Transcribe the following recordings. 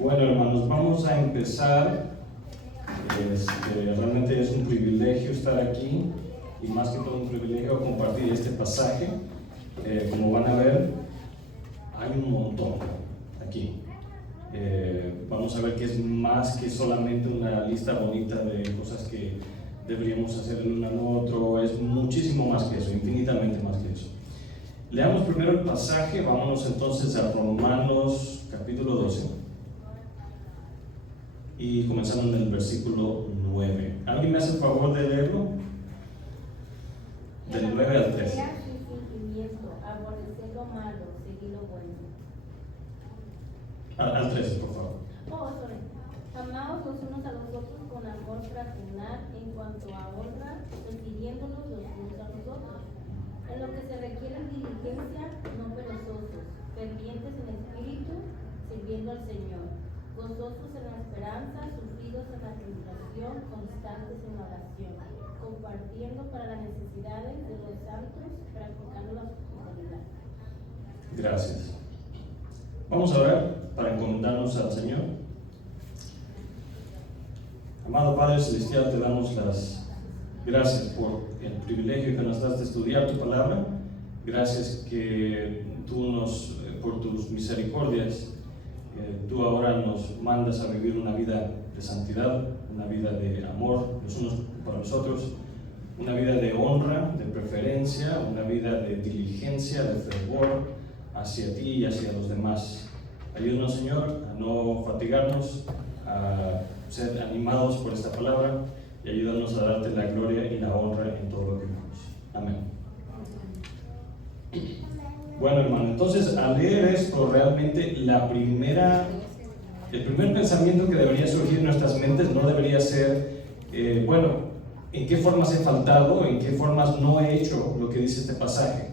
Bueno, hermanos, vamos a empezar. Realmente es un privilegio estar aquí y más que todo un privilegio compartir este pasaje. Como van a ver, hay un montón aquí. Vamos a ver que es más que solamente una lista bonita de cosas que deberíamos hacer el uno al otro. Es muchísimo más que eso, infinitamente más que eso. Leamos primero el pasaje. Vámonos entonces a Romanos capítulo 12 y comenzamos en el versículo 9. ¿Alguien me hace el favor de leerlo? Del 9 al 13. Aborrecer lo malo, seguir lo bueno. Al 13, por favor. Amaos los unos a los otros con amor fraternal en cuanto a honra, refiriéndonos los unos a los otros. En lo que se requiere diligencia, no perezosos, fervientes en espíritu, sirviendo al Señor, gozosos en la esperanza, sufridos en la tribulación, constantes en la oración, compartiendo para las necesidades de los santos, practicando la hospitalidad. Gracias. Vamos a orar para encomendarnos al Señor. Amado Padre Celestial, te damos las gracias por el privilegio que nos das de estudiar tu palabra. Gracias que tú por tus misericordias, tú ahora nos mandas a vivir una vida de santidad, una vida de amor los unos para los otros, una vida de honra, de preferencia, una vida de diligencia, de fervor hacia ti y hacia los demás. Ayúdanos, Señor, a no fatigarnos, a ser animados por esta palabra y ayúdanos a darte la gloria y la honra en todo lo que hagamos. Amén. Bueno, hermano, entonces al leer esto, realmente el primer pensamiento que debería surgir en nuestras mentes no debería ser, ¿en qué formas he faltado? ¿En qué formas no he hecho lo que dice este pasaje?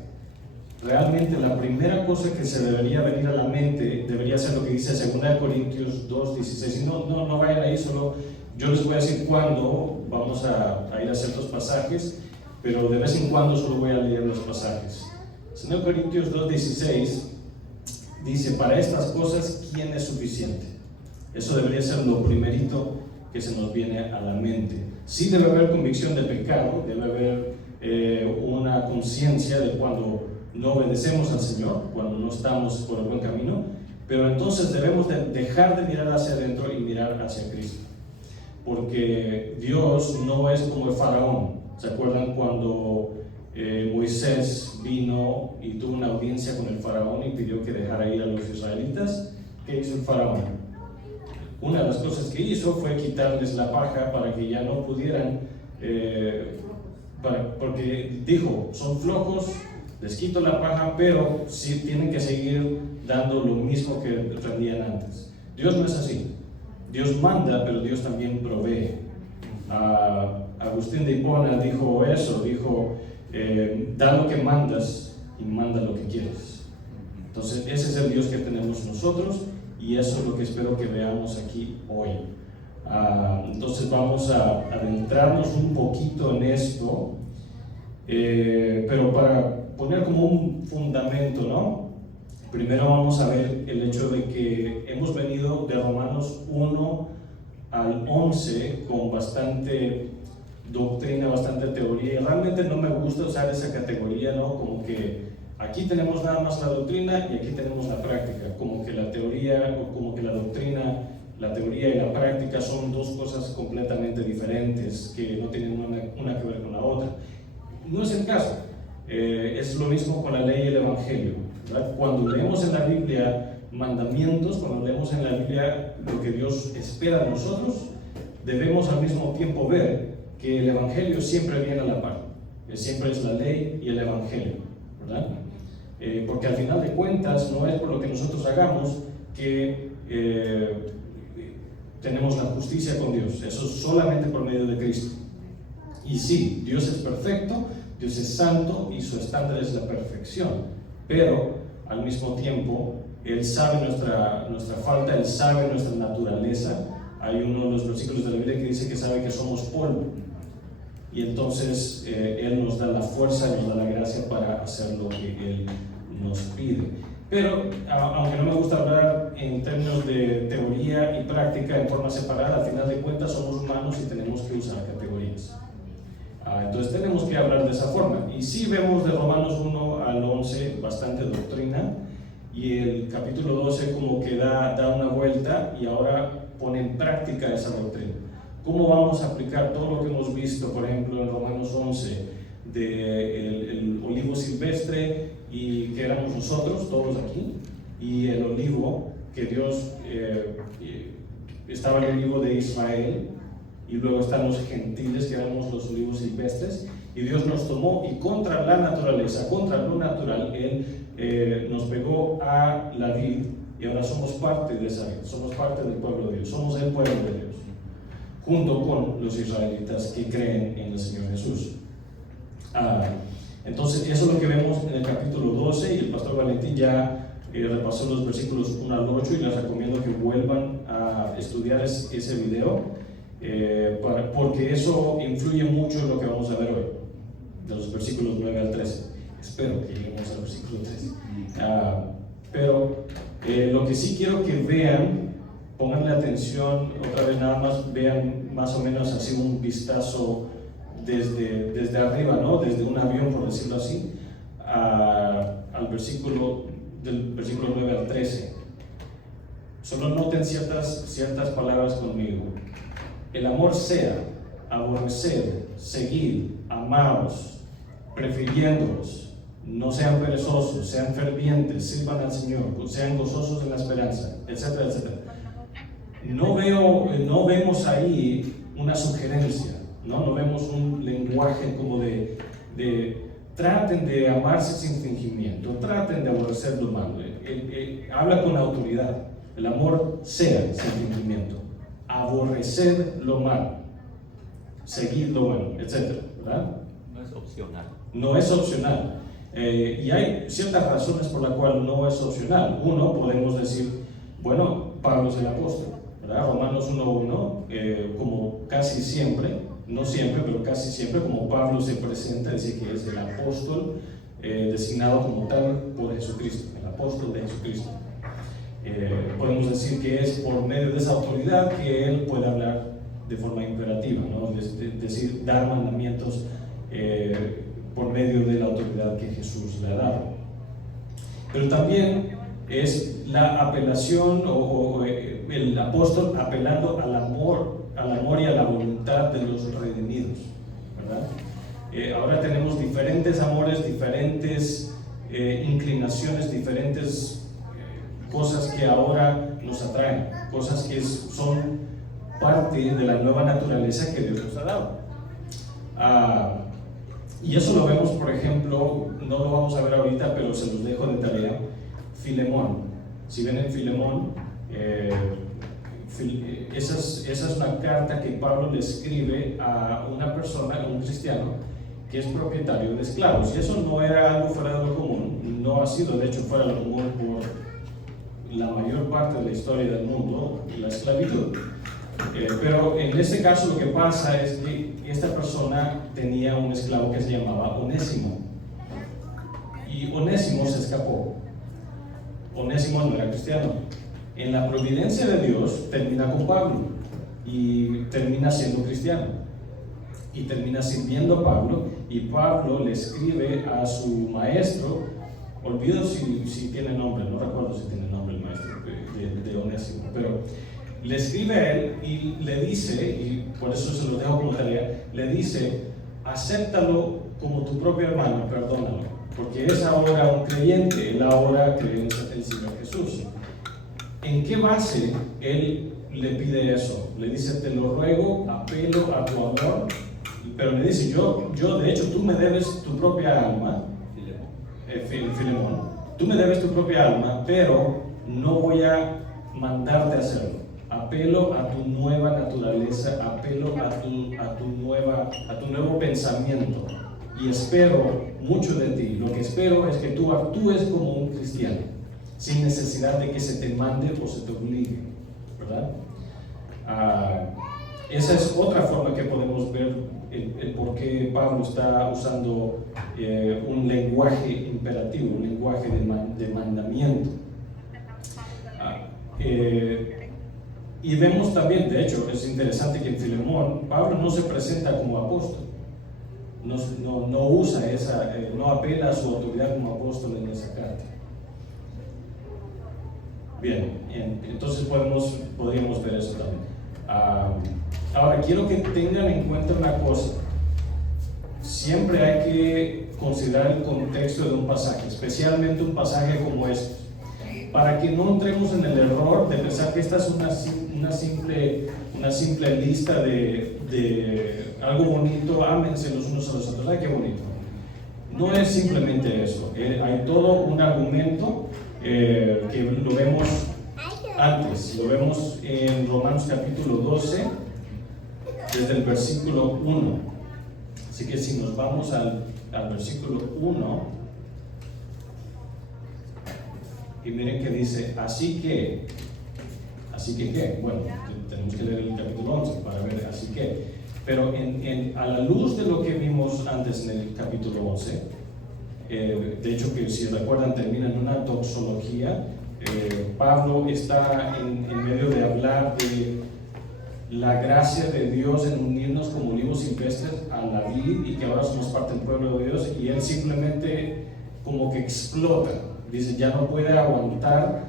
Realmente la primera cosa que se debería venir a la mente debería ser lo que dice 2 Corintios 2:16. Y no vayan ahí, solo yo les voy a decir cuándo vamos a ir a ciertos pasajes, pero de vez en cuando solo voy a leer los pasajes. 2 Corintios 2:16 dice: para estas cosas, ¿quién es suficiente? Eso debería ser lo primerito que se nos viene a la mente. Sí debe haber convicción de pecado, debe haber una conciencia de cuando no obedecemos al Señor, cuando no estamos por el buen camino, pero entonces debemos de dejar de mirar hacia adentro y mirar hacia Cristo, porque Dios no es como el faraón. ¿Se acuerdan cuando Moisés vino y tuvo una audiencia con el faraón y pidió que dejara ir a los israelitas? ¿Qué hizo el faraón? Una de las cosas que hizo fue quitarles la paja para que ya no pudieran, porque dijo: son flojos, les quito la paja, pero sí tienen que seguir dando lo mismo que rendían antes. Dios no es así. Dios manda, pero Dios también provee. Agustín de Hipona dijo eso, da lo que mandas y manda lo que quieres. Entonces ese es el Dios que tenemos nosotros y eso es lo que espero que veamos aquí hoy. Entonces vamos a adentrarnos un poquito en esto, pero para poner como un fundamento, ¿no? Primero vamos a ver el hecho de que hemos venido de Romanos 1 al 11 con bastante doctrina, bastante teoría, y realmente no me gusta usar esa categoría, ¿no? Como que aquí tenemos nada más la doctrina y aquí tenemos la práctica, como que la teoría o como que la doctrina, la teoría y la práctica son dos cosas completamente diferentes que no tienen una que ver con la otra. No es el caso. Es lo mismo con la ley y el evangelio, ¿verdad? Cuando leemos en la Biblia mandamientos, cuando leemos en la Biblia lo que Dios espera de nosotros, debemos al mismo tiempo ver que el evangelio siempre viene a la par, siempre es la ley y el evangelio, ¿verdad? Porque al final de cuentas no es por lo que nosotros hagamos que tenemos la justicia con Dios, eso es solamente por medio de Cristo. Y sí, Dios es perfecto, Dios es santo y su estándar es la perfección, pero al mismo tiempo Él sabe nuestra falta, Él sabe nuestra naturaleza. Hay uno de los versículos de la Biblia que dice que sabe que somos polvo y entonces Él nos da la fuerza y nos da la gracia para hacer lo que Él nos pide. Pero, aunque no me gusta hablar en términos de teoría y práctica en forma separada, al final de cuentas somos humanos y tenemos que usar categorías. Entonces tenemos que hablar de esa forma. Y sí vemos de Romanos 1 al 11 bastante doctrina, y el capítulo 12 como que da una vuelta y ahora pone en práctica esa doctrina. ¿Cómo vamos a aplicar todo lo que hemos visto, por ejemplo, en Romanos 11, del olivo silvestre, y que éramos nosotros, todos aquí, y el olivo, que Dios, estaba el olivo de Israel, y luego están los gentiles, que éramos los olivos silvestres, y Dios nos tomó y contra la naturaleza, contra lo natural, Él nos pegó a la vid, y ahora somos parte de esa vid, somos parte del pueblo de Dios, somos el pueblo de Dios, junto con los israelitas que creen en el Señor Jesús. Entonces eso es lo que vemos en el capítulo 12, y el pastor Valentín ya repasó los versículos 1 al 8, y les recomiendo que vuelvan a estudiar ese video, porque eso influye mucho en lo que vamos a ver hoy, de los versículos 9 al 13. Espero que lleguemos al versículo 13. Pero lo que sí quiero que vean, pónganle atención otra vez, nada más vean más o menos así un vistazo desde arriba, ¿no? Desde un avión, por decirlo así, al del versículo 9 al 13. Solo noten ciertas palabras conmigo. El amor sea, aborrecer, seguir, amaos, prefiriéndolos, no sean perezosos, sean fervientes, sirvan al Señor, sean gozosos en la esperanza, etcétera, etcétera. No vemos ahí una sugerencia, no vemos un lenguaje como de traten de amarse sin fingimiento, traten de aborrecer lo malo. Habla con autoridad. El amor sea sin fingimiento, aborrecer lo malo, seguir lo bueno, etcétera, ¿verdad? No es opcional. No es opcional. Y hay ciertas razones por las cuales no es opcional. Uno, podemos decir, bueno, Pablo es el apóstol, ¿verdad? Romanos 1:1, como casi siempre, no siempre, pero casi siempre, como Pablo se presenta, dice que es el apóstol designado como tal por Jesucristo, el apóstol de Jesucristo. Podemos decir que es por medio de esa autoridad que él puede hablar de forma imperativa, ¿no? Decir, dar mandamientos por medio de la autoridad que Jesús le ha dado. Pero también es la apelación o el apóstol apelando al amor y a la voluntad de los redimidos, ¿verdad? Ahora tenemos diferentes amores, diferentes inclinaciones, diferentes cosas que ahora nos atraen, cosas que son parte de la nueva naturaleza que Dios nos ha dado. Y eso lo vemos, por ejemplo, no lo vamos a ver ahorita, pero se los dejo de tarea, Filemón. Si ven en Filemón, esa es una carta que Pablo le escribe a una persona, a un cristiano, que es propietario de esclavos. Y eso no era algo fuera de lo común, no ha sido de hecho fuera de lo común por la mayor parte de la historia del mundo, la esclavitud. Pero en este caso lo que pasa es que esta persona tenía un esclavo que se llamaba Onésimo, y Onésimo se escapó. Onésimo no era cristiano. En la providencia de Dios termina con Pablo y termina siendo cristiano y termina sirviendo a Pablo, y Pablo le escribe a su maestro, olvido si tiene nombre, no recuerdo si tiene nombre el maestro de Onésimo, pero le escribe a él y le dice, y por eso se lo dejo como tarea, le dice, acéptalo como tu propio hermano, perdónalo, porque es ahora un creyente, él ahora cree en el Señor Jesús. ¿En qué base él le pide eso? Le dice, te lo ruego, apelo a tu amor, pero le dice, yo de hecho, tú me debes tu propia alma, Filemón, tú me debes tu propia alma, pero no voy a mandarte a hacerlo. Apelo a tu nueva naturaleza, apelo a tu nuevo pensamiento, y espero mucho de ti. Lo que espero es que tú actúes como un cristiano, sin necesidad de que se te mande o se te obligue, ¿verdad? Esa es otra forma que podemos ver el por qué Pablo está usando un lenguaje imperativo, un lenguaje de mandamiento. Y vemos también, de hecho, es interesante que en Filemón, Pablo no se presenta como apóstol, no usa no apela a su autoridad como apóstol en esa carta. Bien, entonces podríamos ver eso también. Ahora, quiero que tengan en cuenta una cosa. Siempre hay que considerar el contexto de un pasaje, especialmente un pasaje como este, para que no entremos en el error de pensar que esta es una simple lista de algo bonito, ámense los unos a los otros. ¡Ay, qué bonito! No es simplemente eso. Hay todo un argumento que lo vemos antes, lo vemos en Romanos capítulo 12, desde el versículo 1. Así que si nos vamos al versículo 1, y miren que dice, así que ¿qué? Bueno, tenemos que leer el capítulo 11 para ver así que, pero a la luz de lo que vimos antes en el capítulo 11, de hecho que si recuerdan termina en una doxología. Pablo está en medio de hablar de la gracia de Dios en unirnos como olivos silvestres a la vid y que ahora somos parte del pueblo de Dios, y él simplemente como que explota, dice ya no puede aguantar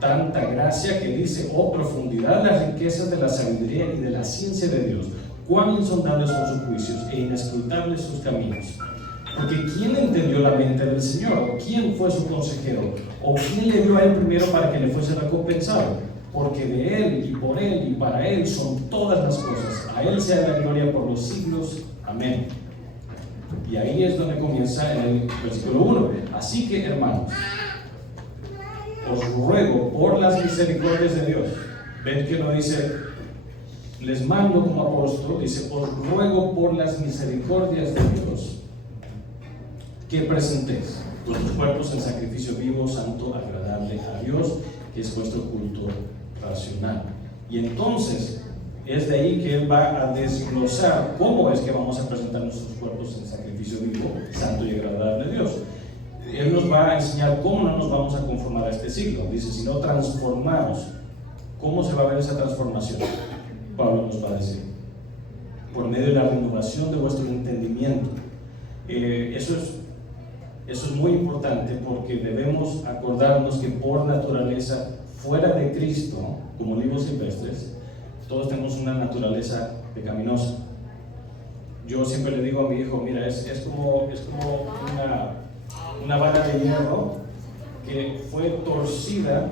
tanta gracia, que dice, oh profundidad de las riquezas de la sabiduría y de la ciencia de Dios, cuán insondables son sus juicios e inescrutables sus caminos. Porque ¿quién entendió la mente del Señor? ¿Quién fue su consejero? ¿O quién le dio a él primero para que le fuese recompensado? Porque de él y por él y para él son todas las cosas. A él sea la gloria por los siglos. Amén. Y ahí es donde comienza en el versículo 1. Así que, hermanos, os ruego por las misericordias de Dios. Ven que no dice, les mando como apóstol, dice, os ruego por las misericordias de Dios, que presentéis vuestros cuerpos en sacrificio vivo, santo, agradable a Dios, que es vuestro culto racional. Y entonces es de ahí que él va a desglosar cómo es que vamos a presentar nuestros cuerpos en sacrificio vivo, santo y agradable a Dios. Él nos va a enseñar cómo no nos vamos a conformar a este siglo. Dice, sino transformados. ¿Cómo se va a ver esa transformación? Pablo nos va a decir, por medio de la renovación de vuestro entendimiento. Eso es muy importante, porque debemos acordarnos que por naturaleza, fuera de Cristo, como olivos silvestres, todos tenemos una naturaleza pecaminosa. Yo siempre le digo a mi hijo, mira, es como una vara de hierro que fue torcida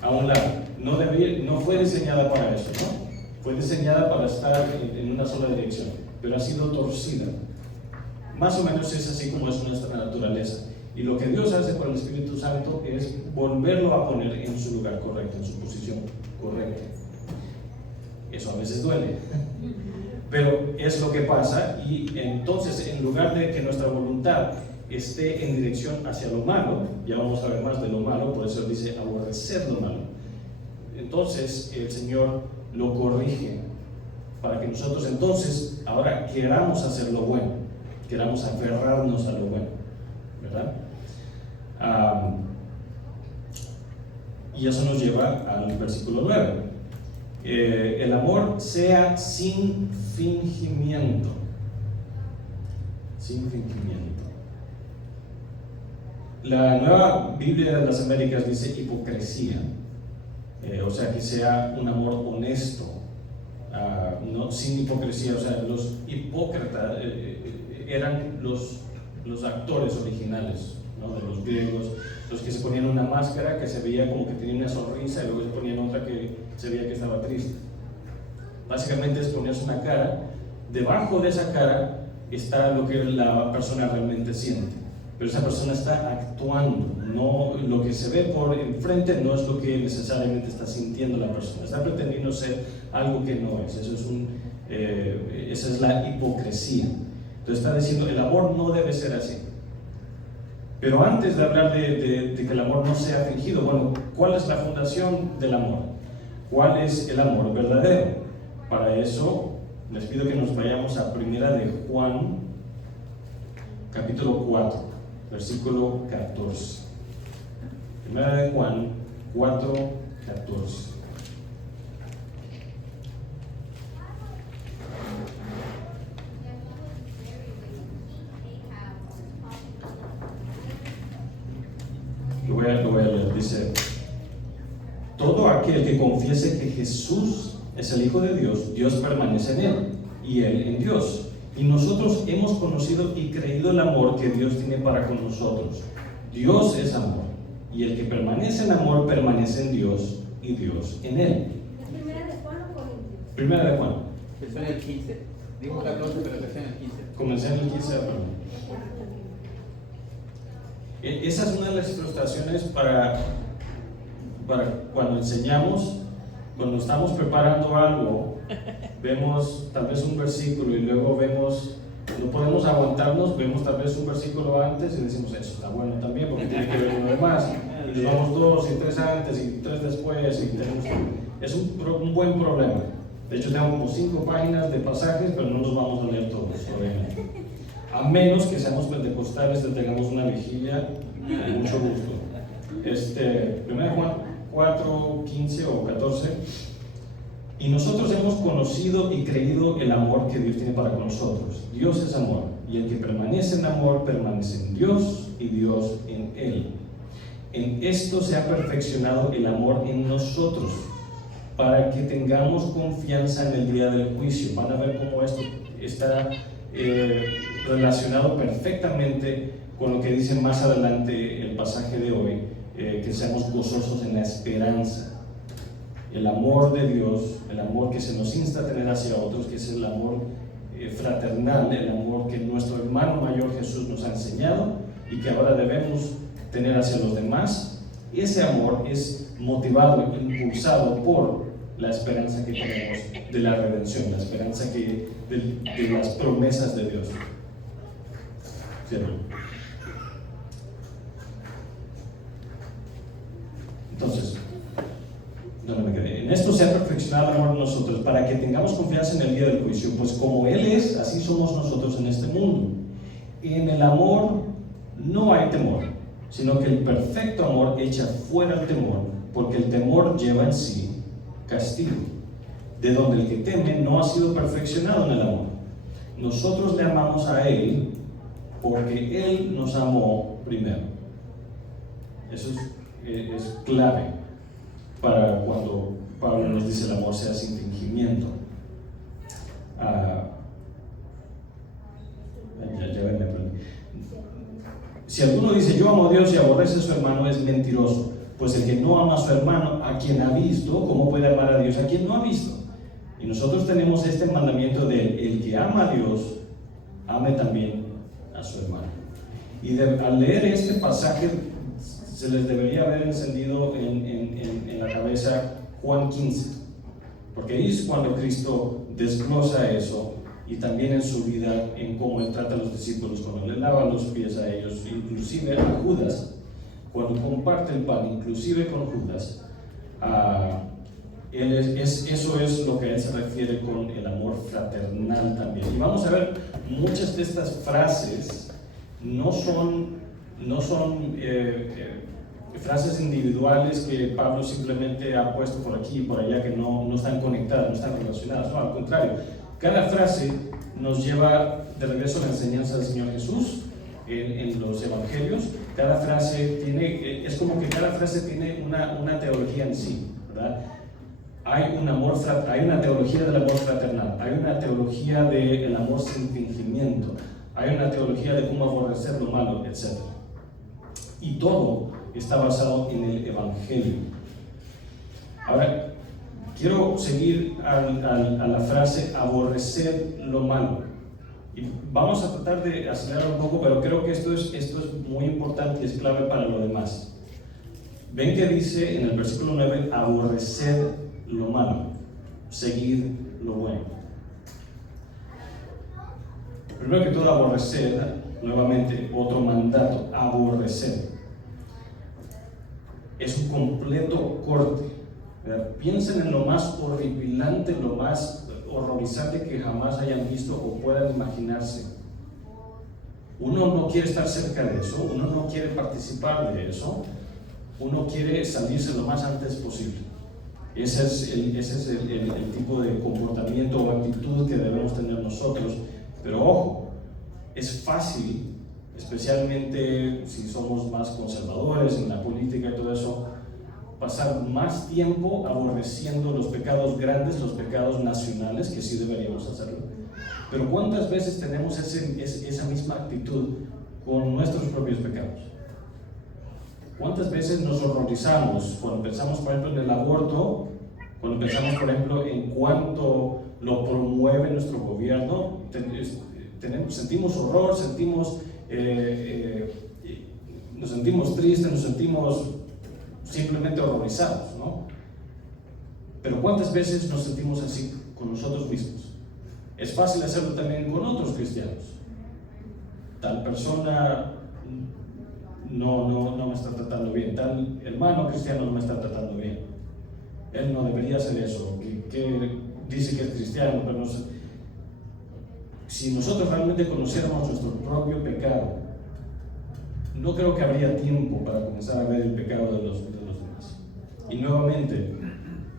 a un lado. No fue diseñada para eso, ¿no? Fue diseñada para estar en una sola dirección, pero ha sido torcida. Más o menos es así como es nuestra naturaleza. Y lo que Dios hace por el Espíritu Santo es volverlo a poner en su lugar correcto, en su posición correcta. Eso a veces duele, pero es lo que pasa. Y entonces, en lugar de que nuestra voluntad esté en dirección hacia lo malo, ya vamos a ver más de lo malo, por eso dice aborrecer lo malo, entonces el Señor lo corrige para que nosotros entonces ahora queramos hacer lo bueno, queramos aferrarnos a lo bueno, ¿verdad? Y eso nos lleva al versículo 9. El amor sea sin fingimiento. Sin fingimiento. La Nueva Biblia de las Américas dice hipocresía, o sea, que sea un amor honesto, no sin hipocresía. O sea, los hipócritas eran los actores originales, ¿no? De los griegos, los que se ponían una máscara que se veía como que tenía una sonrisa y luego se ponían otra que se veía que estaba triste. Básicamente es ponerse una cara, debajo de esa cara está lo que la persona realmente siente, pero esa persona está actuando, no lo que se ve por enfrente no es lo que necesariamente está sintiendo la persona, está pretendiendo ser algo que no es. Esa es la hipocresía. Entonces está diciendo, el amor no debe ser así. Pero antes de hablar de que el amor no sea fingido, bueno, ¿cuál es la fundación del amor? ¿Cuál es el amor verdadero? Para eso Les pido que nos vayamos a Primera de Juan, capítulo 4, versículo 14. Primera de Juan 4, 14. Lo voy a leer. Dice: todo aquel que confiese que Jesús es el Hijo de Dios, Dios permanece en él y él en Dios. Y nosotros hemos conocido y creído el amor que Dios tiene para con nosotros. Dios es amor, y el que permanece en amor permanece en Dios y Dios en él. ¿Es Primera de Juan o Corintios? Primera de Juan. Empezó en el 15. Dijo 14, pero empezó en el 15. Comencé en el 15 de abril. Esa es una de las frustraciones para cuando enseñamos, cuando estamos preparando algo, vemos tal vez un versículo y luego vemos, no podemos aguantarnos, vemos tal vez un versículo antes y decimos, eso está bueno también porque tiene que ver con lo demás. Y nos vamos 2 y 3 antes y 3 después y tenemos, es un buen problema. De hecho tengo como 5 páginas de pasajes, pero no los vamos a leer todos, obviamente. A menos que seamos pentecostales y tengamos una vigilia, con mucho gusto. 1 Juan 4, 15 o 14. Y nosotros hemos conocido y creído el amor que Dios tiene para con nosotros. Dios es amor, y el que permanece en amor permanece en Dios y Dios en él. En esto se ha perfeccionado el amor en nosotros, para que tengamos confianza en el día del juicio. Van a ver cómo esto está relacionado perfectamente con lo que dice más adelante el pasaje de hoy, que seamos gozosos en la esperanza. El amor de Dios, el amor que se nos insta a tener hacia otros, que es el amor fraternal, el amor que nuestro hermano mayor Jesús nos ha enseñado y que ahora debemos tener hacia los demás. Ese amor es motivado, impulsado por la esperanza que tenemos de la redención, la esperanza de las promesas de Dios. ¿Cierto? Entonces, ¿dónde me quedé? En esto se ha perfeccionado el amor en nosotros, para que tengamos confianza en el día del juicio, pues como Él es, así somos nosotros en este mundo. En el amor no hay temor, sino que el perfecto amor echa fuera el temor, porque el temor lleva en sí castigo, de donde el que teme no ha sido perfeccionado en el amor. Nosotros le amamos a Él porque Él nos amó primero. Eso es clave para cuando Pablo nos dice el amor sea sin fingimiento. Si alguno dice yo amo a Dios y aborrece a su hermano, es mentiroso, pues el que no ama a su hermano, a quien ha visto, ¿cómo puede amar a Dios a quien no ha visto? Y nosotros tenemos este mandamiento de el que ama a Dios, ame también a su hermano. Y al leer este pasaje se les debería haber encendido en la cabeza Juan 15, porque ahí es cuando Cristo desglosa eso, y también en su vida, en cómo Él trata a los discípulos, cuando le lava los pies a ellos, inclusive a Judas, cuando comparte el pan, inclusive con Judas. Eso es lo que a Él se refiere con el amor fraternal también. Y vamos a ver, muchas de estas frases no son frases individuales que Pablo simplemente ha puesto por aquí y por allá, que no están conectadas, no están relacionadas. No, al contrario, cada frase nos lleva de regreso a la enseñanza del Señor Jesús en los evangelios. Cada frase es como que cada frase tiene una teología en sí, ¿verdad? Hay una teología del amor fraternal, hay una teología del amor sin fingimiento, hay una teología de cómo aborrecer lo malo, etc. Y todo está basado en el evangelio. Ahora, quiero seguir a la frase aborrecer lo malo. Y vamos a tratar de acelerar un poco, pero creo que esto es muy importante y es clave para lo demás. Ven que dice en el versículo 9, aborrecer lo malo, seguir lo bueno. Primero que todo, aborrecer, nuevamente, otro mandato, aborrecer. Es un completo corte. Piensen en lo más horripilante, lo más horrorizante que jamás hayan visto o puedan imaginarse. Uno no quiere estar cerca de eso, uno no quiere participar de eso, uno quiere salirse lo más antes posible. Ese es el tipo de comportamiento o actitud que debemos tener nosotros. Pero ojo, es fácil, especialmente si somos más conservadores en la política y todo eso, pasar más tiempo aborreciendo los pecados grandes, los pecados nacionales, que sí deberíamos hacerlo. Pero ¿cuántas veces tenemos esa misma actitud con nuestros propios pecados? ¿Cuántas veces nos horrorizamos cuando pensamos, por ejemplo, en el aborto, cuando pensamos, por ejemplo, en cuánto lo promueve nuestro gobierno? Sentimos horror, nos sentimos tristes, nos sentimos simplemente horrorizados, ¿no? Pero ¿cuántas veces nos sentimos así con nosotros mismos? Es fácil hacerlo también con otros cristianos. Tal persona no me está tratando bien, tal hermano cristiano no me está tratando bien. Él no debería hacer eso, que dice que es cristiano, pero no sé. Si nosotros realmente conociéramos nuestro propio pecado, no creo que habría tiempo para comenzar a ver el pecado de los demás. Y nuevamente,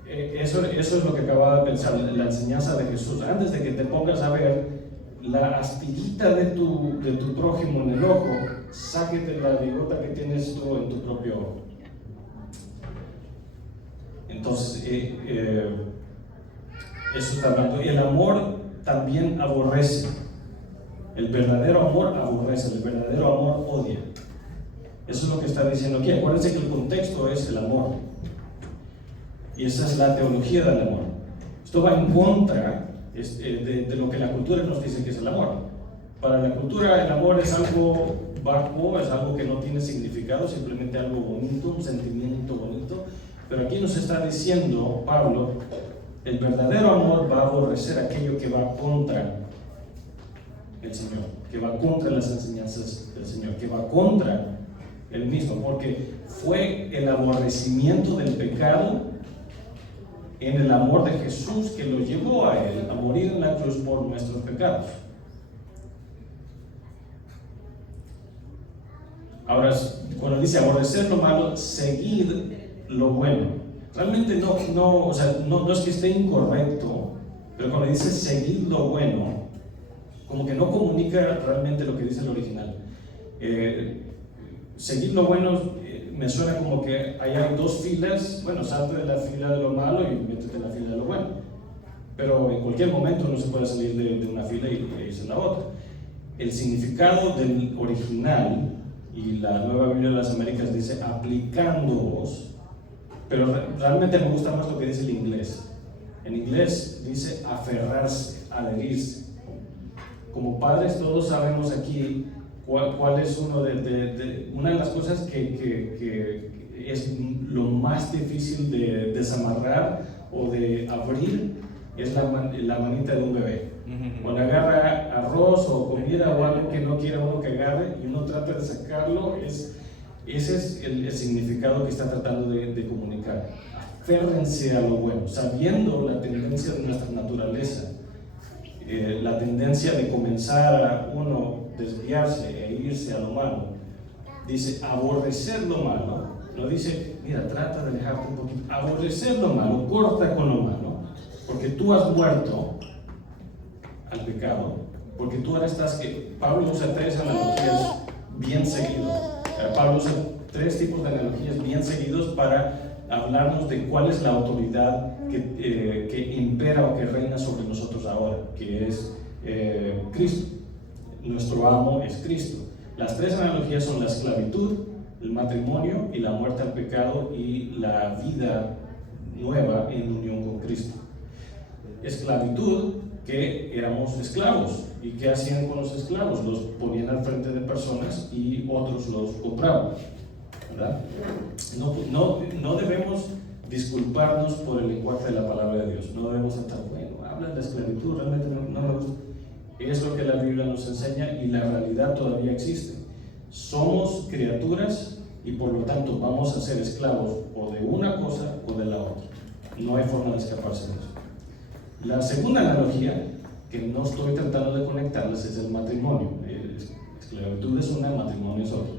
eso es lo que acababa de pensar, la enseñanza de Jesús. Antes de que te pongas a ver la astillita de tu prójimo en el ojo, sáquete la bigota que tienes tú en tu propio ojo. Entonces, eso está hablando. Y el amor también aborrece. El verdadero amor aborrece, el verdadero amor odia. Eso es lo que está diciendo aquí. Acuérdense que el contexto es el amor. Y esa es la teología del amor. Esto va en contra de lo que la cultura nos dice que es el amor. Para la cultura el amor es algo vacuo, es algo que no tiene significado, simplemente algo bonito, un sentimiento bonito. Pero aquí nos está diciendo Pablo, el verdadero amor va a aborrecer aquello que va contra el Señor, que va contra las enseñanzas del Señor, que va contra Él mismo, porque fue el aborrecimiento del pecado en el amor de Jesús que lo llevó a Él a morir en la cruz por nuestros pecados. Ahora, cuando dice aborrecer lo malo, seguid lo bueno. Realmente no es que esté incorrecto, pero cuando dice seguid lo bueno, como que no comunica realmente lo que dice el original. Seguir lo bueno me suena como que hay dos filas. Bueno, salte de la fila de lo malo y métete en la fila de lo bueno. Pero en cualquier momento uno se puede salir de una fila y irse a la otra. El significado del original, y la Nueva Biblia de las Américas dice aplicándoos, pero realmente me gusta más lo que dice el inglés. En inglés dice aferrarse, adherirse. Como padres todos sabemos aquí cuál es una de las cosas que es lo más difícil de desamarrar o de abrir, es la manita de un bebé. Cuando agarra arroz o comida o algo que no quiere uno que agarre y uno trata de sacarlo, ese es el significado que está tratando de comunicar. Aférrense a lo bueno, sabiendo la tendencia de nuestra naturaleza, la tendencia de comenzar a uno desviarse e irse a lo malo. Dice aborrecer lo malo, no dice, mira, trata de alejarte un poquito. Aborrecer lo malo, corta con lo malo, porque tú has muerto al pecado, porque tú ahora estás que Pablo usa tres analogías bien seguidas. Pablo usa tres tipos de analogías bien seguidos para hablarnos de cuál es la autoridad que impera o que reina sobre nosotros ahora, que es Cristo. Nuestro amo es Cristo. Las tres analogías son la esclavitud, el matrimonio y la muerte al pecado y la vida nueva en unión con Cristo. Esclavitud, que éramos esclavos. ¿Y qué hacían con los esclavos? Los ponían al frente de personas y otros los compraban, ¿verdad? No debemos disculparnos por el lenguaje de la palabra de Dios. No debemos estar, bueno, hablan de esclavitud, realmente no me gusta. Es lo que la Biblia nos enseña y la realidad todavía existe. Somos criaturas y por lo tanto vamos a ser esclavos o de una cosa o de la otra. No hay forma de escaparse de eso. La segunda analogía, que no estoy tratando de conectarles, es el matrimonio. Esclavitud es una, matrimonio es otra.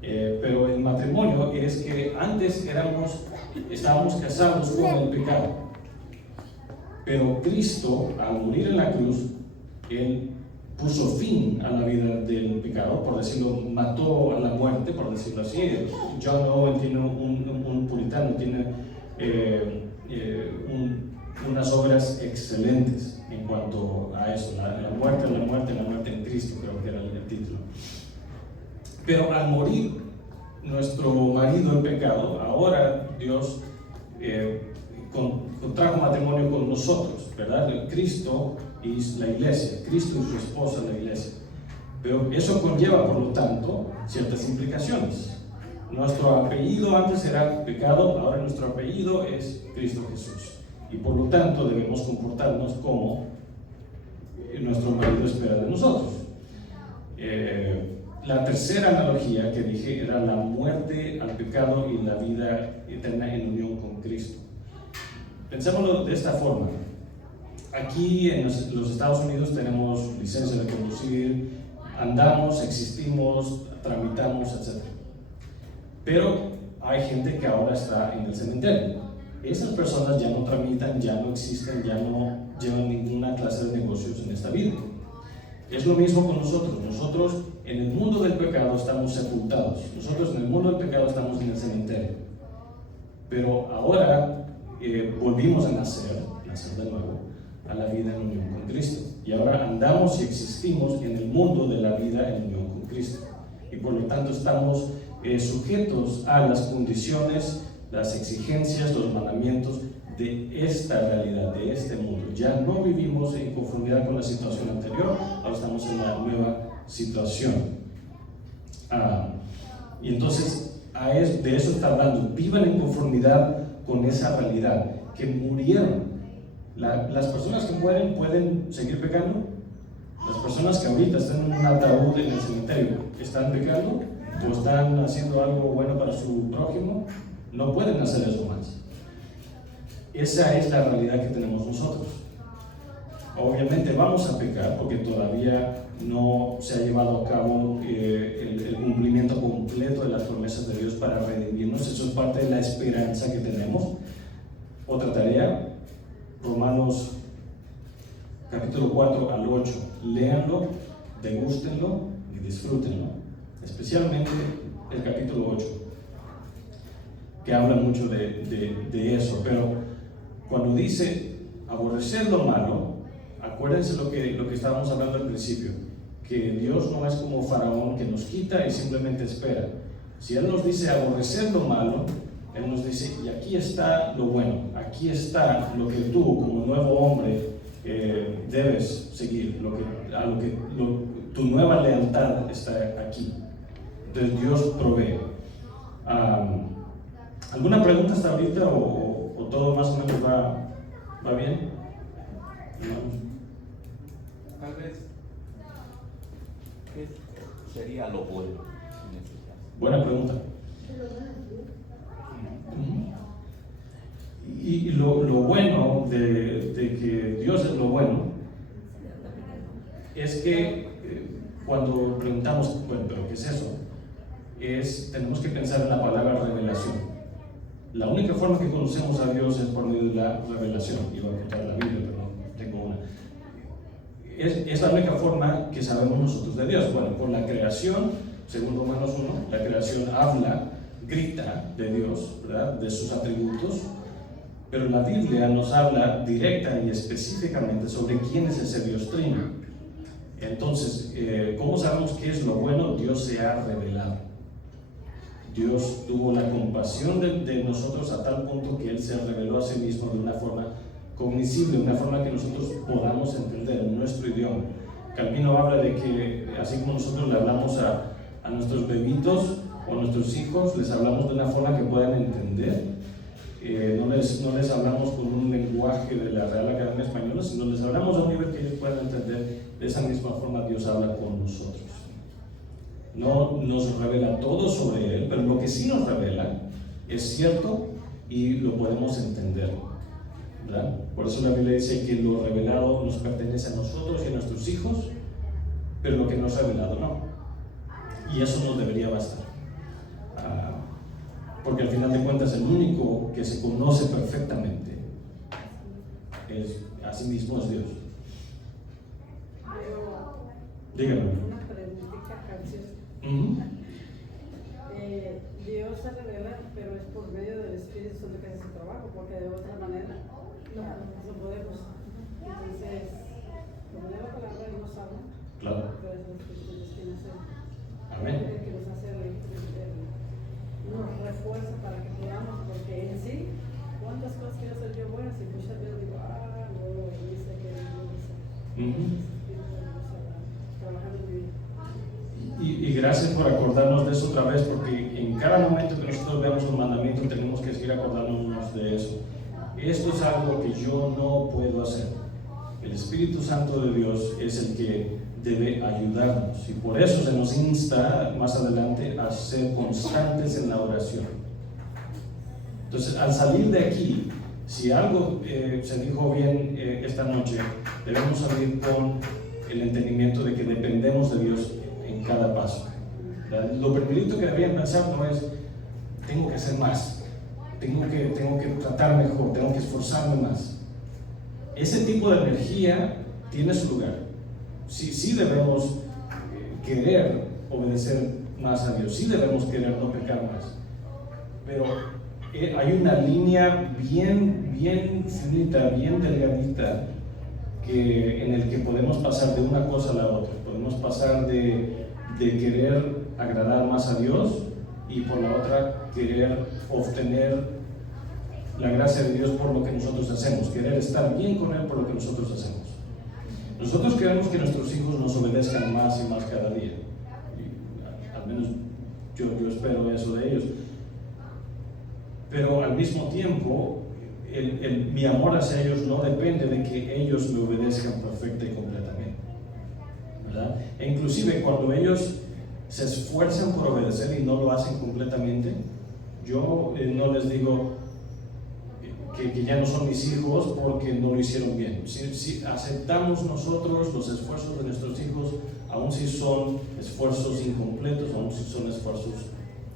Pero el matrimonio es que antes estábamos casados con el pecado. Pero Cristo, al morir en la cruz, Él puso fin a la vida del pecado, por decirlo, mató a la muerte, por decirlo así. John Owen tiene un puritano, tiene unas obras excelentes en cuanto a eso, la muerte en Cristo, creo que era el título. Pero al morir nuestro marido en pecado, ahora Dios contrajo matrimonio con nosotros, ¿verdad? Cristo y la iglesia, Cristo y su esposa, la iglesia. Pero eso conlleva, por lo tanto, ciertas implicaciones. Nuestro apellido antes era pecado, ahora nuestro apellido es Cristo Jesús. Y por lo tanto debemos comportarnos como nuestro marido espera de nosotros. La tercera analogía que dije era la muerte al pecado y la vida eterna en unión con Cristo. Pensémoslo de esta forma. Aquí en los Estados Unidos tenemos licencia de conducir, andamos, existimos, tramitamos, etc. Pero hay gente que ahora está en el cementerio. Esas personas ya no tramitan, ya no existen, ya no llevan ninguna clase de negocios en esta vida. Es lo mismo con nosotros. Nosotros en el mundo del pecado estamos sepultados. Nosotros en el mundo del pecado estamos en el cementerio. Pero ahora volvimos a nacer de nuevo a la vida en unión con Cristo. Y ahora andamos y existimos en el mundo de la vida en unión con Cristo. Y por lo tanto estamos sujetos a las condiciones, las exigencias, los mandamientos de esta realidad, de este mundo. Ya no vivimos en conformidad con la situación anterior, ahora estamos en una nueva situación. Y entonces de eso está hablando. Vivan en conformidad con esa realidad, que murieron. Las personas que mueren pueden seguir pecando. Las personas que ahorita están en un ataúd en el cementerio, ¿están pecando? ¿O están haciendo algo bueno para su prójimo? No pueden hacer eso más. Esa es la realidad que tenemos nosotros. Obviamente vamos a pecar porque todavía no se ha llevado a cabo el cumplimiento completo de las promesas de Dios para redimirnos. Eso es parte de la esperanza que tenemos. Otra tarea, Romanos capítulo 4 al 8. Léanlo, degústenlo y disfrútenlo. Especialmente el capítulo 8, que habla mucho de eso. Pero cuando dice aborrecer lo malo, acuérdense lo que estábamos hablando al principio, que Dios no es como Faraón que nos quita y simplemente espera. Si Él nos dice aborrecer lo malo, Él nos dice, y aquí está lo bueno, aquí está lo que tú como nuevo hombre debes seguir, tu nueva lealtad está aquí. Entonces Dios provee. ¿Alguna pregunta hasta ahorita o todo más o menos va bien? ¿No? Tal vez, ¿qué sería lo bueno en este caso? Buena pregunta. Y lo bueno de que Dios es lo bueno es que cuando preguntamos, bueno, ¿pero qué es eso? Tenemos que pensar en la palabra revelación. La única forma que conocemos a Dios es por medio de la revelación. Iba a contar la Biblia, pero no tengo una. Es la única forma que sabemos nosotros de Dios. Bueno, por la creación, según Romanos 1, la creación habla, grita de Dios, ¿verdad? De sus atributos, pero la Biblia nos habla directa y específicamente sobre quién es ese Dios trino. Entonces, ¿cómo sabemos qué es lo bueno? Dios se ha revelado. Dios tuvo la compasión de nosotros a tal punto que Él se reveló a sí mismo de una forma cognoscible, una forma que nosotros podamos entender en nuestro idioma. Calvino habla de que así como nosotros le hablamos a nuestros bebitos o a nuestros hijos, les hablamos de una forma que puedan entender. No les hablamos con un lenguaje de la Real Academia Española, sino les hablamos a un nivel que ellos puedan entender. De esa misma forma Dios habla con nosotros. No nos revela todo sobre Él, pero lo que sí nos revela es cierto y lo podemos entender. ¿verdad? Por eso la Biblia dice que lo revelado nos pertenece a nosotros y a nuestros hijos, pero lo que no es revelado no. Y eso nos debería bastar. Porque al final de cuentas el único que se conoce perfectamente es a sí mismo es Dios. Dígame. Una preguntita capciosa. Dios se revela, pero es por medio del Espíritu Santo que hace su trabajo, porque de otra manera no podemos. Entonces, como lee la palabra, Él nos habla, Claro. pero es el Espíritu Santo quien hace, Amén. el que nos hace nos refuerza para que podamos, porque en sí, ¿cuántas cosas quiero hacer yo buenas? Y muchas veces digo, no lo hice, que no lo hice. Trabajando en mi vida. Y gracias por acordarnos de eso otra vez, porque en cada momento que nosotros veamos un mandamiento tenemos que seguir acordándonos de eso. Esto es algo que yo no puedo hacer. El Espíritu Santo de Dios es el que debe ayudarnos, y por eso se nos insta más adelante a ser constantes en la oración. Entonces, al salir de aquí, si algo se dijo bien esta noche, debemos salir con el entendimiento de que dependemos de Dios en cada paso. Lo primerito que deberían pensar no es, tengo que hacer más, tengo que tratar mejor, tengo que esforzarme más. Ese tipo de energía tiene su lugar. Sí debemos querer obedecer más a Dios, sí debemos querer no pecar más, pero hay una línea bien finita, bien delgadita, en el que podemos pasar de una cosa a la otra. Podemos pasar de querer agradar más a Dios y por la otra querer obtener la gracia de Dios por lo que nosotros hacemos, querer estar bien con Él por lo que nosotros hacemos. Nosotros queremos que nuestros hijos nos obedezcan más y más cada día, y al menos yo espero eso de ellos, pero al mismo tiempo mi amor hacia ellos no depende de que ellos me obedezcan perfecta y completamente, ¿verdad? E inclusive cuando ellos se esfuerzan por obedecer y no lo hacen completamente, yo no les digo que ya no son mis hijos porque no lo hicieron bien. Si aceptamos nosotros los esfuerzos de nuestros hijos, aun si son esfuerzos incompletos, aun si son esfuerzos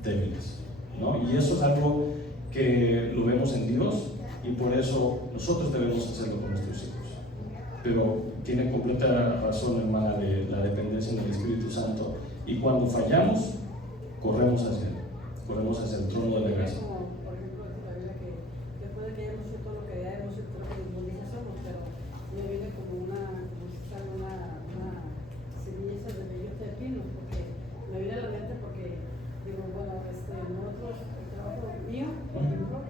débiles, ¿no? Y eso es algo que lo vemos en Dios, y por eso nosotros debemos hacerlo con nuestros hijos. Pero tiene completa razón, hermana, de la dependencia del Espíritu Santo, y cuando fallamos, corremos hacia el trono de la gracia. Por ejemplo, la Biblia, que después de que hayamos hecho todo lo que ya hemos hecho, lo que somos, pero me viene como una semilla de bellote de pino, porque me viene a la mente, porque digo, bueno, nosotros, el trabajo mío, por ejemplo,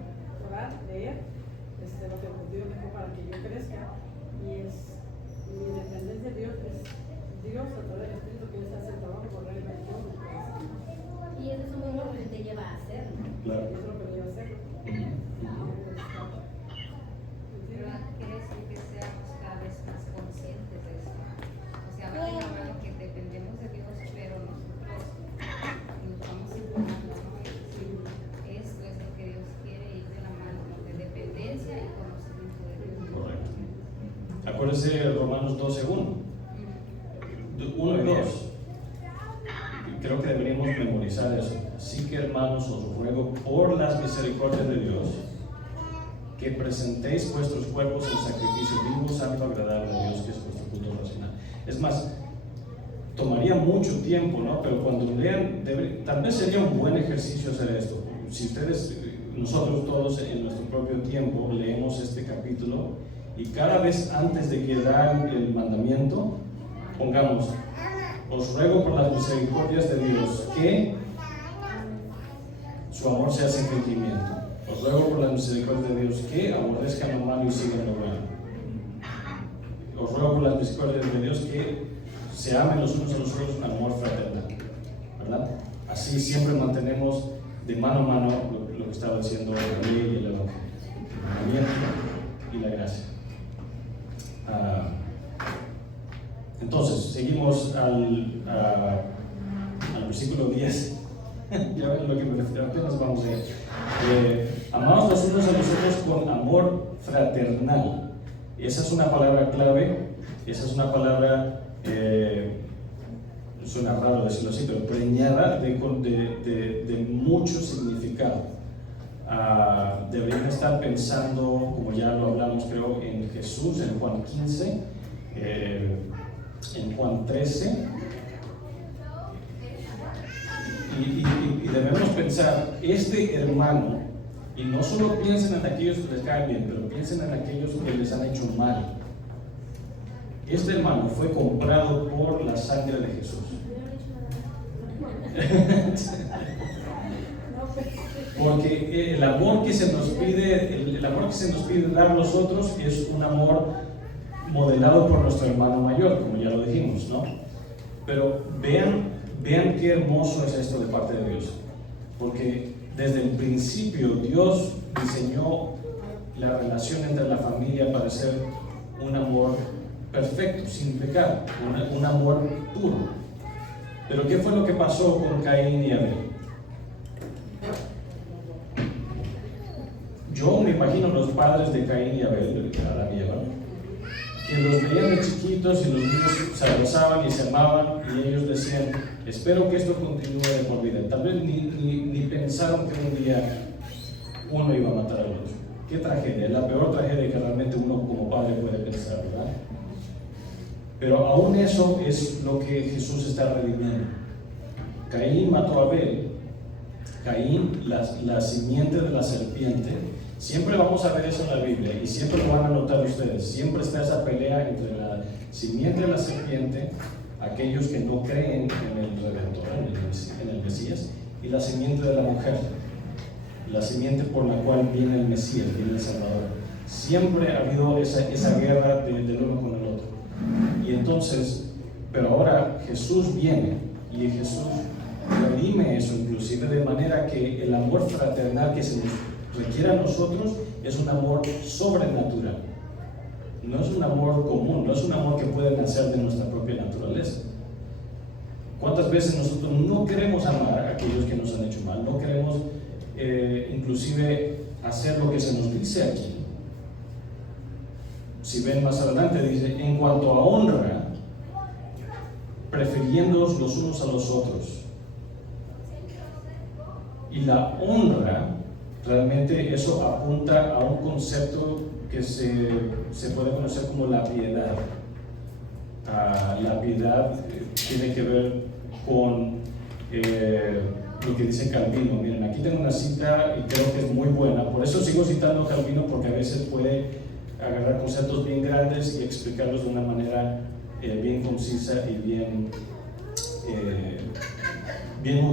orar, leer, lo que Dios me dejó para que yo crezca, y mi dependencia de Dios es Dios a través del Espíritu, que Dios hace el trabajo por él. Y eso es lo que te lleva a hacer, ¿no? Claro. Eso es lo que le iba a hacer. Pero quiere decir que seamos cada vez más conscientes de esto. O sea, va de la mano que dependemos de Dios, pero nosotros nos vamos informando, ¿no? Y decir, esto es lo que Dios quiere, ir de la mano, ¿no? De dependencia y conocimiento de Dios. Correcto. Acuérdense Romanos 12:1. 1 y 2. Creo que deberíamos memorizar eso. Así que, hermanos, os ruego por las misericordias de Dios que presentéis vuestros cuerpos en sacrificio vivo, santo, agradable a Dios, que es vuestro culto racional. Es más, tomaría mucho tiempo, ¿no? Pero cuando lean, tal vez sería un buen ejercicio hacer esto. Si nosotros todos en nuestro propio tiempo leemos este capítulo, y cada vez antes de que dan el mandamiento, pongamos: os ruego por las misericordias de Dios que su amor sea sin fingimiento. Os ruego por las misericordias de Dios que aborrezcan lo malo y sigan lo bueno. Os ruego por las misericordias de Dios que se amen los unos a los otros con amor fraternal, ¿verdad? Así siempre mantenemos de mano a mano lo que estaba diciendo la ley y el evangelio, el mandamiento y la gracia. Entonces, seguimos al versículo 10. Ya ven lo que me refiero, apenas vamos a ver. Amados los unos a los otros con amor fraternal. Esa es una palabra clave, esa es una palabra, suena raro decirlo así, pero preñada de mucho significado. Deberían estar pensando, como ya lo hablamos creo, en Jesús, en Juan 15, en Juan 13, y debemos pensar, este hermano, y no solo piensen en aquellos que les caen bien, pero piensen en aquellos que les han hecho mal. Este hermano fue comprado por la sangre de Jesús. Porque el amor que se nos pide, dar a nosotros es un amor modelado por nuestro hermano mayor, como ya lo dijimos, ¿no? Pero vean qué hermoso es esto de parte de Dios. Porque desde el principio Dios diseñó la relación entre la familia para ser un amor perfecto, sin pecado, un amor puro. Pero ¿qué fue lo que pasó con Caín y Abel? Yo me imagino los padres de Caín y Abel, Adán y Eva, que los veían de chiquitos y los niños se abrazaban y se amaban, y ellos decían, espero que esto continúe de por vida. Tal vez ni pensaron que un día uno iba a matar al otro. Qué tragedia, la peor tragedia que realmente uno como padre puede pensar, ¿verdad? Pero aún eso es lo que Jesús está redimiendo. Caín mató a Abel. Caín, la simiente de la serpiente. Siempre vamos a ver eso en la Biblia y siempre lo van a notar ustedes. Siempre está esa pelea entre la simiente de la serpiente, aquellos que no creen en el Redentor, en el Mesías, y la simiente de la mujer, la simiente por la cual viene el Mesías, viene el Salvador. Siempre ha habido esa guerra del uno con el otro. Y entonces, pero ahora Jesús viene y Jesús redime eso, inclusive de manera que el amor fraternal que se nos requiere a nosotros es un amor sobrenatural. No es un amor común, no es un amor que puede nacer de nuestra propia naturaleza. ¿Cuántas veces nosotros no queremos amar a aquellos que nos han hecho mal? No queremos inclusive hacer lo que se nos dice aquí. Si ven más adelante, dice, en cuanto a honra, prefiriéndoos los unos a los otros. Y la honra, realmente eso apunta a un concepto que se puede conocer como la piedad. La piedad tiene que ver con lo que dice Calvino. Miren, aquí tengo una cita y creo que es muy buena. Por eso sigo citando a Calvino, porque a veces puede agarrar conceptos bien grandes y explicarlos de una manera bien concisa y bien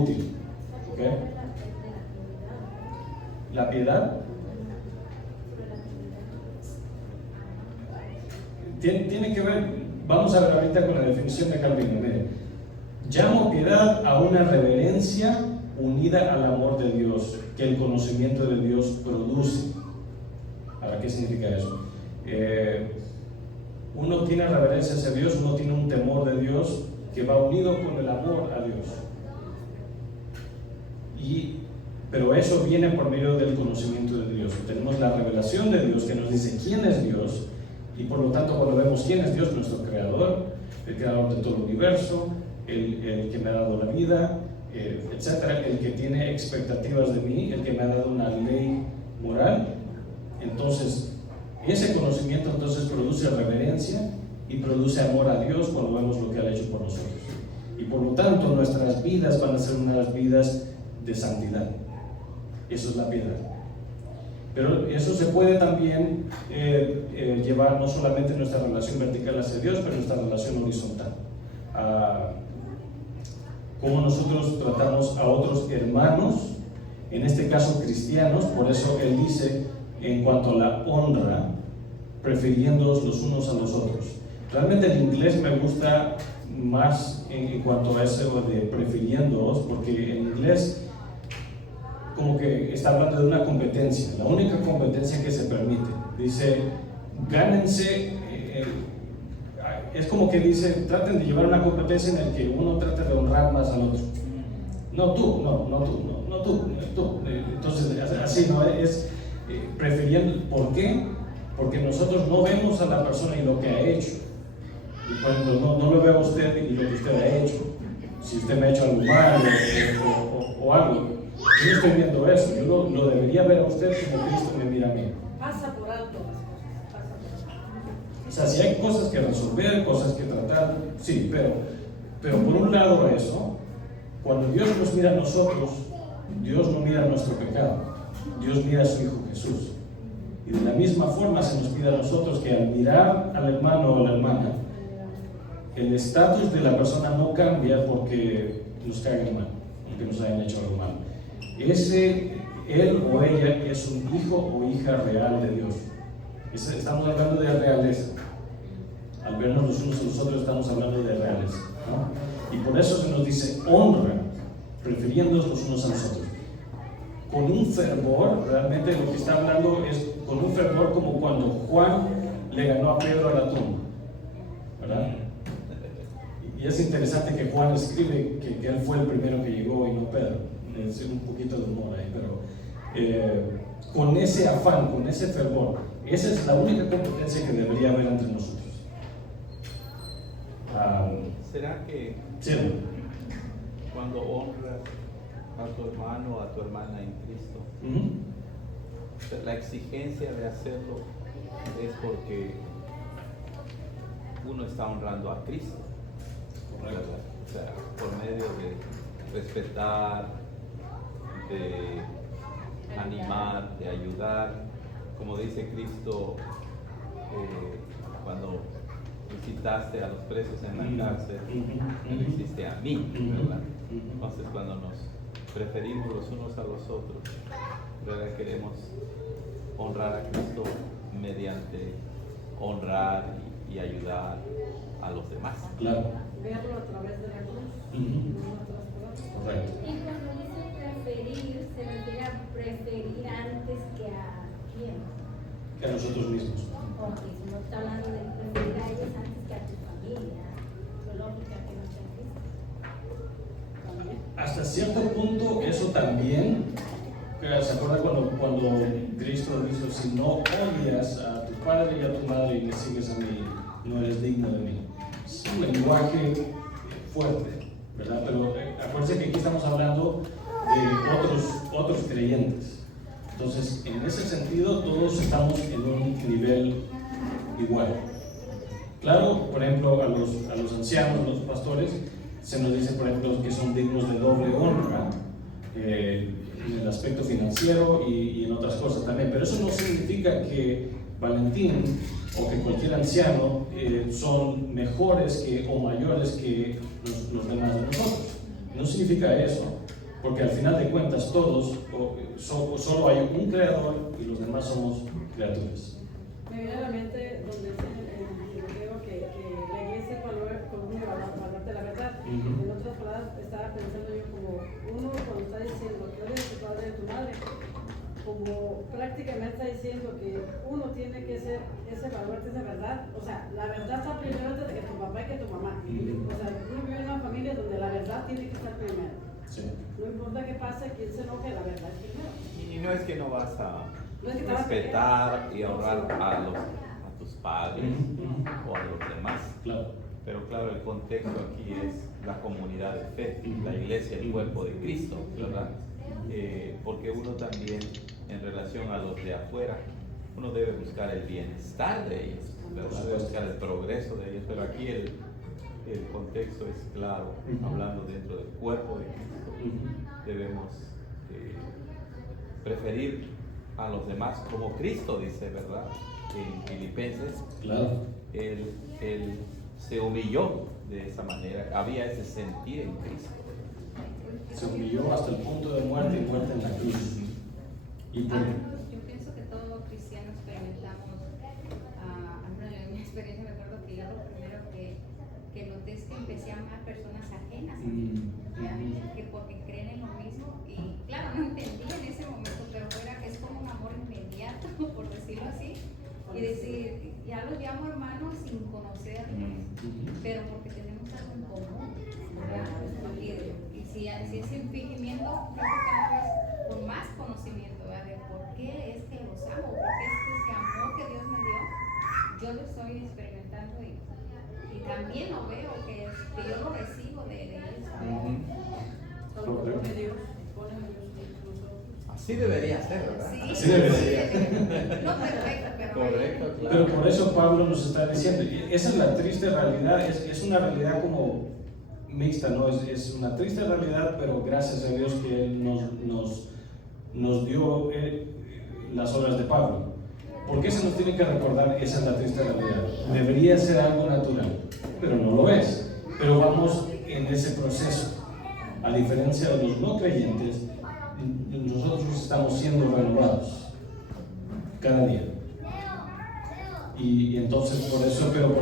útil. ¿Okay? La piedad tiene que ver, vamos a ver ahorita con la definición de Calvino. Miren, llamo piedad a una reverencia unida al amor de Dios que el conocimiento de Dios produce. ¿Ahora qué significa eso? Uno tiene reverencia hacia Dios, uno tiene un temor de Dios que va unido con el amor a Dios. Pero eso viene por medio del conocimiento de Dios. Tenemos la revelación de Dios que nos dice quién es Dios, y por lo tanto cuando vemos quién es Dios, nuestro creador, el creador de todo el universo, el que me ha dado la vida, etcétera, el que tiene expectativas de mí, el que me ha dado una ley moral. Entonces ese conocimiento entonces produce reverencia y produce amor a Dios cuando vemos lo que ha hecho por nosotros, y por lo tanto nuestras vidas van a ser unas vidas de santidad. Eso es la piedad. Pero eso se puede también llevar no solamente nuestra relación vertical hacia Dios, pero nuestra relación horizontal. Cómo nosotros tratamos a otros hermanos, en este caso cristianos. Por eso él dice, en cuanto a la honra, prefiriéndoos los unos a los otros. Realmente el inglés me gusta más en cuanto a eso de prefiriéndoos, porque en inglés como que está hablando de una competencia, la única competencia que se permite. Dice, gánense, es como que dice, traten de llevar una competencia en la que uno trate de honrar más al otro. No tú, tú. Entonces, así no es, prefiriendo. ¿Por qué? porque nosotros no vemos a la persona y lo que ha hecho. Y por ejemplo, no lo veo a usted y lo que usted ha hecho. Si usted me ha hecho algo mal o algo, yo no estoy viendo eso. Yo lo debería ver a usted como Cristo me mira a mí. Pasa por alto las cosas, pasa por alto. O sea, si hay cosas que resolver, cosas que tratar, sí, pero por un lado eso, cuando Dios nos mira a nosotros, Dios no mira nuestro pecado, Dios mira a su Hijo Jesús. Y de la misma forma se nos pide a nosotros que al mirar al hermano o a la hermana, el estatus de la persona no cambia porque nos caigan mal, porque nos hayan hecho algo mal. Él o ella es un hijo o hija real de Dios. Estamos hablando de realeza. Al vernos los unos a los otros estamos hablando de realeza, ¿no? Y por eso se nos dice honra, prefiriéndonos los unos a los otros. Con un fervor, realmente lo que está hablando es con un fervor como cuando Juan le ganó a Pedro a la tumba, ¿verdad? Y es interesante que Juan escribe que él fue el primero que llegó y no Pedro. Es un poquito de humor ahí, pero con ese afán, con ese fervor, esa es la única competencia que debería haber entre nosotros. ¿Será que Sí, cuando honras a tu hermano o a tu hermana en Cristo, la exigencia de hacerlo es porque uno está honrando a Cristo? correcto. O sea, por medio de respetar, de animar, de ayudar, como dice Cristo, cuando visitaste a los presos en la cárcel, me lo hiciste a mí, ¿verdad? Entonces, cuando nos preferimos los unos a los otros, ¿verdad? Queremos honrar a Cristo mediante honrar y ayudar a los demás. Claro. Verlo a través de la cruz, Ujú. no a otras cosas. Correcto. Y cuando dice preferir, se refiere a preferir antes que a quién. Que a nosotros mismos. Porque si no está hablando de preferir a ellos antes que a tu familia, es lógica que no sea Cristo. También. Hasta cierto punto eso también, ¿se acuerda cuando Cristo dijo, si no odias a tu padre y a tu madre y me sigues a mí, no eres digno de mí? Es un lenguaje fuerte, ¿verdad? Pero acuérdense que aquí estamos hablando de otros creyentes. Entonces, en ese sentido, todos estamos en un nivel igual. Claro, por ejemplo, a los ancianos, los pastores, se nos dice, por ejemplo, que son dignos de doble honra en el aspecto financiero y en otras cosas también. Pero eso no significa que Valentín o que cualquier anciano son mejores o mayores que los demás de nosotros. No significa eso. Porque al final de cuentas todos, solo hay un creador y los demás somos criaturas. Me viene a la mente donde dice en Timoteo que la iglesia es valor de la verdad. Ujú. En otras palabras, estaba pensando yo como uno cuando está diciendo que eres tu padre y tu madre, como prácticamente está diciendo que uno tiene que ser ese valor, esa verdad. O sea, la verdad está primero antes de que tu papá y que tu mamá. Ujú. O sea, uno vive en una familia donde la verdad tiene que estar primero. Sí. No importa qué pase, quién se enoje, la verdad es primero. Y no es que no vas a No es que te vas a respetar y honrar a tus padres Ujú. o a los demás. Claro. Pero claro, el contexto aquí es la comunidad de fe, la iglesia, el cuerpo de Cristo, ¿verdad? Porque uno también, en relación a los de afuera, uno debe buscar el bienestar de ellos, ¿verdad? Debe buscar el progreso de ellos, pero aquí el contexto es claro, hablando dentro del cuerpo de Cristo, debemos preferir a los demás como Cristo dice, ¿verdad? En Filipenses, Claro. él se humilló de esa manera, había ese sentir en Cristo. Se humilló hasta el punto de muerte y muerte en la cruz. Y por, Yo pienso que todo cristiano experimentamos, en mi experiencia me acuerdo que yo lo primero que noté es que empecé a amar personas ajenas a mí, ¿ya? Que porque creen en lo mismo y claro, no entendía en ese momento, pero fuera que es como un amor inmediato, por decirlo así, y decir, ya los llamo hermanos sin conocerlos, pero porque tenemos algo en común, ¿verdad? Y si es sin fingimiento, creo que cada vez con más conocimiento, ¿verdad? De por qué es que los amo, por qué es que ese amor que Dios me dio lo estoy experimentando y también lo veo que yo lo recibo de Él. Solo pone Dios incluso. Así debería ser, ¿verdad? Sí, Así debería. No perfecto, pero Correcto, claro. Pero por eso Pablo nos está diciendo, y esa es la triste realidad, es una realidad como mixta, ¿no? Es una triste realidad, pero gracias a Dios que Él nos dio las obras de Pablo. ¿Por qué se nos tiene que recordar esa es la triste realidad? Debería ser algo natural, pero no lo es. Pero vamos en ese proceso. A diferencia de los no creyentes, nosotros estamos siendo renovados cada día. Y entonces por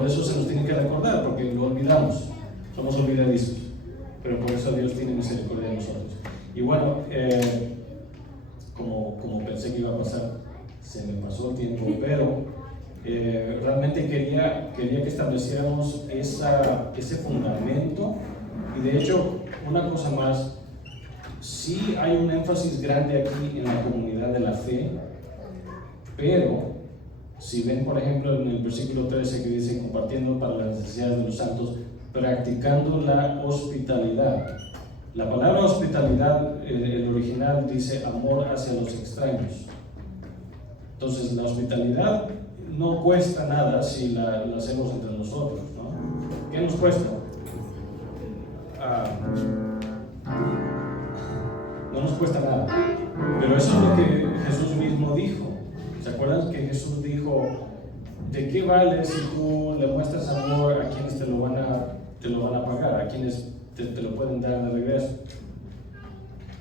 eso se nos tiene que recordar, porque lo olvidamos, somos olvidadizos, pero por eso Dios tiene misericordia de nosotros. Y bueno, como pensé que iba a pasar, se me pasó el tiempo, pero realmente quería que estableciéramos ese fundamento. Y de hecho, una cosa más, sí hay un énfasis grande aquí en la comunidad de la fe, pero si ven, por ejemplo, en el versículo 13 que dice, compartiendo para las necesidades de los santos, practicando la hospitalidad. La palabra hospitalidad, el original dice amor hacia los extraños. Entonces, la hospitalidad no cuesta nada si la hacemos entre nosotros, ¿no? ¿Qué nos cuesta? No nos cuesta nada. Pero eso es lo que Jesús mismo dijo. ¿Se acuerdan que Jesús dijo, ¿de qué vale si tú le muestras amor a quienes te lo van a pagar, a quienes te lo pueden dar de regreso?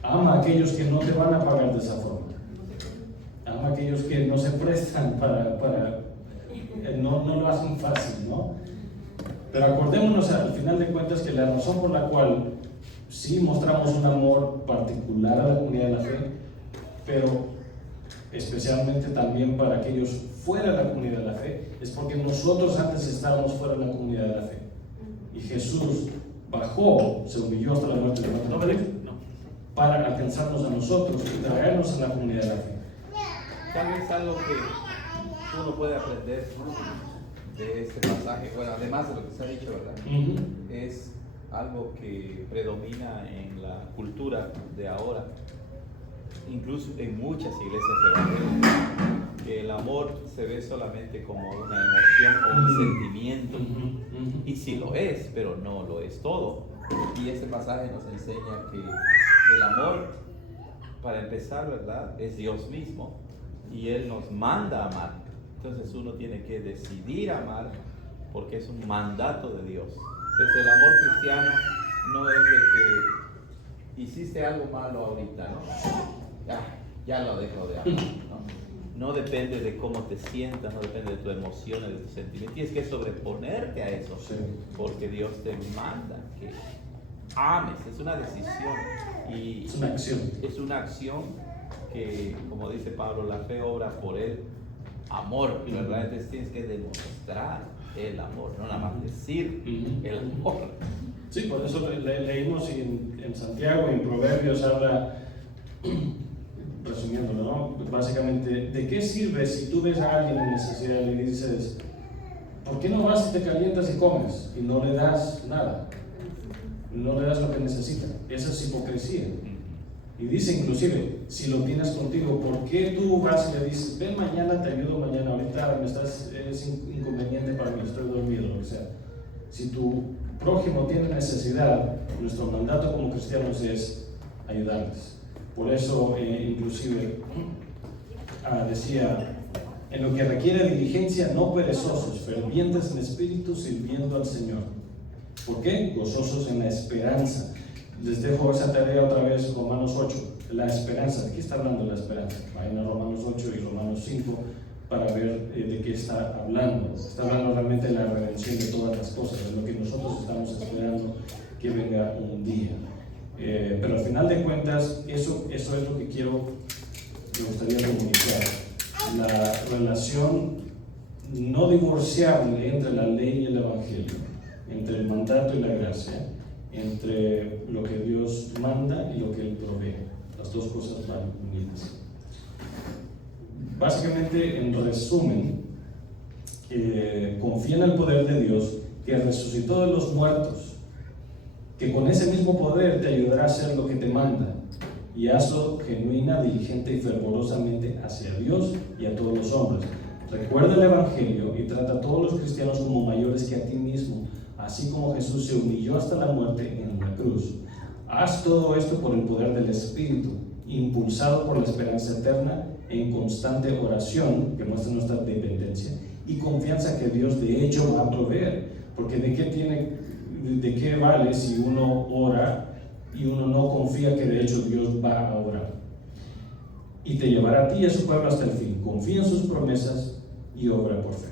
Ama a aquellos que no te van a pagar de esa forma. Ama a aquellos que no se prestan no lo hacen fácil, ¿no? Pero acordémonos al final de cuentas que la razón por la cual sí mostramos un amor particular a la comunidad de la fe, pero especialmente también para aquellos fuera de la comunidad de la fe, es porque nosotros antes estábamos fuera de la comunidad de la fe. Y Jesús bajó, se humilló hasta la muerte de la cruz, para alcanzarnos a nosotros y traernos a la comunidad de la fe. Tal vez algo que uno puede aprender de este pasaje, bueno, además de lo que se ha dicho, ¿verdad? Es algo que predomina en la cultura de ahora, incluso en muchas iglesias evangélicas, que el amor se ve solamente como una emoción o un sentimiento, y sí lo es, pero no lo es todo. Y este pasaje nos enseña que el amor, para empezar, ¿verdad?, es Dios mismo, y Él nos manda a amar. Entonces uno tiene que decidir amar, porque es un mandato de Dios. Entonces el amor cristiano no es de que hiciste algo malo ahorita, ¿no? Ya lo dejo de amar, ¿no? No depende de cómo te sientas, no depende de tus emociones, de tus sentimientos. Tienes que sobreponerte a eso, porque Dios te manda que ames. Es una decisión y es una acción. Es una acción que, como dice Pablo, la fe obra por el amor, ¿verdad? Entonces tienes que demostrar el amor, no nada más decir el amor. Sí, por eso leímos en Santiago y en Proverbios habla, resumiéndolo, ¿no? Básicamente, ¿de qué sirve si tú ves a alguien en necesidad y le dices, ¿por qué no vas y te calientas y comes? Y no le das nada, no le das lo que necesita. Esa es hipocresía. Y dice inclusive, si lo tienes contigo, ¿por qué tú vas y le dices, ven mañana, te ayudo mañana, ahorita es inconveniente para mí, estoy dormido, lo que sea? Si tu prójimo tiene necesidad, nuestro mandato como cristianos es ayudarles. Por eso, inclusive, decía, en lo que requiere diligencia, no perezosos, fervientes en espíritu, sirviendo al Señor. ¿Por qué? Gozosos en la esperanza. Les dejo esa tarea otra vez, Romanos 8, la esperanza. ¿De qué está hablando la esperanza? Vayan a Romanos 8 y Romanos 5 para ver de qué está hablando. Está hablando realmente de la redención de todas las cosas, de lo que nosotros estamos esperando que venga un día. Pero al final de cuentas, eso es lo que me gustaría comunicar. La relación no divorciable entre la ley y el evangelio, entre el mandato y la gracia, entre lo que Dios manda y lo que Él provee. Las dos cosas van unidas. Básicamente, en resumen, confía en el poder de Dios que resucitó de los muertos, que con ese mismo poder te ayudará a hacer lo que te manda, y hazlo genuina, diligente y fervorosamente hacia Dios y a todos los hombres. Recuerda el Evangelio y trata a todos los cristianos como mayores que a ti mismo, así como Jesús se humilló hasta la muerte en la cruz. Haz todo esto por el poder del Espíritu, impulsado por la esperanza eterna, en constante oración, que muestra nuestra dependencia, y confianza que Dios de hecho va a proveer. Porque ¿de qué vale si uno ora y uno no confía que de hecho Dios va a orar? Y te llevará a ti y a su pueblo hasta el fin. Confía en sus promesas y obra por fe.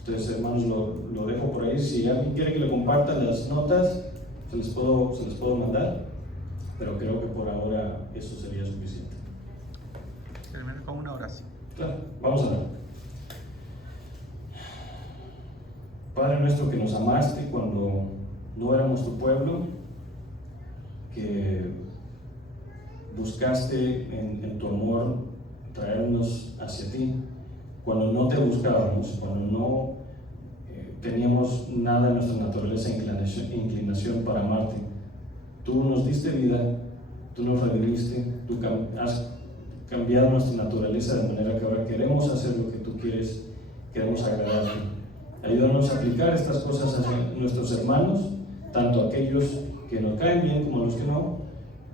Entonces, hermanos, lo dejo por ahí. Si alguien quiere que le comparta las notas, se les puedo mandar, pero creo que por ahora eso sería suficiente. Terminar con una oración. Claro, vamos a ver. Padre nuestro, que nos amaste cuando no éramos tu pueblo, que buscaste en tu amor traernos hacia ti, cuando no te buscábamos, cuando no teníamos nada en nuestra naturaleza e inclinación para amarte. Tú nos diste vida, tú nos redimiste, tú has cambiado nuestra naturaleza de manera que ahora queremos hacer lo que tú quieres, queremos agradarte. Ayúdanos a aplicar estas cosas a nuestros hermanos, tanto aquellos que nos caen bien como los que no,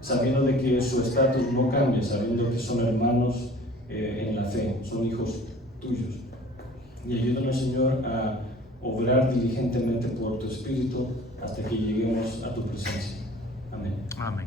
sabiendo de que su estatus no cambia, sabiendo que son hermanos en la fe, son hijos tuyos. Y ayúdanos, Señor, a obrar diligentemente por tu Espíritu hasta que lleguemos a tu presencia. Amén. Amén.